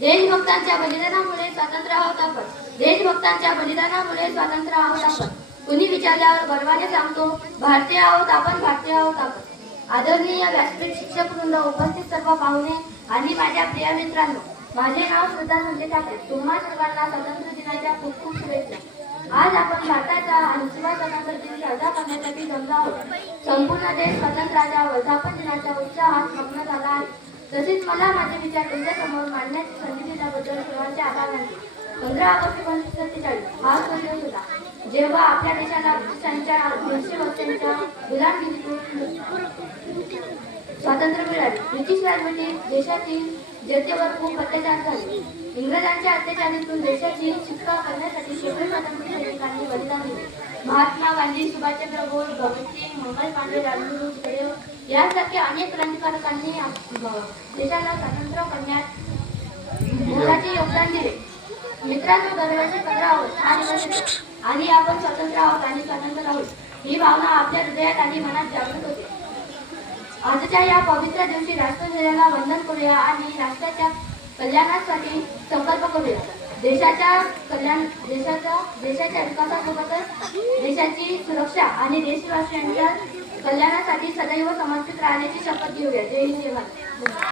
देशभक्तांच्या बलिदानामुळे स्वातंत्र्य आहोत आपण. देशभक्तांच्या बलिदानामुळे स्वातंत्र्य आहोत आपण. कुणी विचारल्यावर गर्वाने सांगतो, भारतीय आहोत आपण, भारतीय आहोत आपण. आदरणीय व्यासपीठ, शिक्षक वृंद, उपस्थित सर्व पाहुणे आणि माझ्या प्रिय मित्रांनो, माझे नाव श्रद्धा संजय ठाकरे. तुम्हा सर्वांना स्वातंत्र्य दिनाच्या खूप खूप शुभेच्छा. आज आपण भारताचा 80वा स्वातंत्र्य दिन साजरा करण्यासाठी जमलो आहोत. संपूर्ण देश स्वातंत्र्याच्या वर्धापन दिनाच्या उत्साहात मग्न झाला आहे. तसेच मला माझे विचार तुमच्यासमोर मांडण्याची संधी दिल्याबद्दल सर्वांचे आभार मानते. 15 ऑगस्ट 1947 हा तो दिवस होता जेव्हा आपल्या देशाला ब्रिटिशांच्या 200 वर्षांच्या गुलामगिरीतून स्वातंत्र्य मिळाले. ब्रिटिश राजवटीत देशातील जनतेवर खूप अत्याचार झाले. इंग्रजांच्या अत्याचारातून देशाची सुटका करण्यासाठी शेकडो स्वातंत्र्य सैनिकांनी बलिदान दिले. महात्मा गांधी, सुभाषचंद्र बोस, भगतसिंग, मंगल पांडे, राजगुरू सुखदेव यासारखे अनेक क्रांतिकारकांनी देशाला स्वतंत्र करण्यात मोलाचे योगदान दिले. मित्रांनो, दरवर्षी 15 ऑगस्ट हा दिवस येतो आणि आपण स्वतंत्र आहोत आणि स्वतंत्र आहोत ही भावना आपल्या हृदयात आणि मनात जागृत होते. आजच्या या पवित्र दिवशी राष्ट्रध्वजाला वंदन करूया आणि राष्ट्राच्या कल्याणासाठी संकल्प करूया. देशाच्या विकासासोबतच देशाची सुरक्षा आणि देशवासियांच्या कल्याणासाठी सदैव समर्पित राहण्याची शपथ घेऊया. जय हिंद, जय भारत.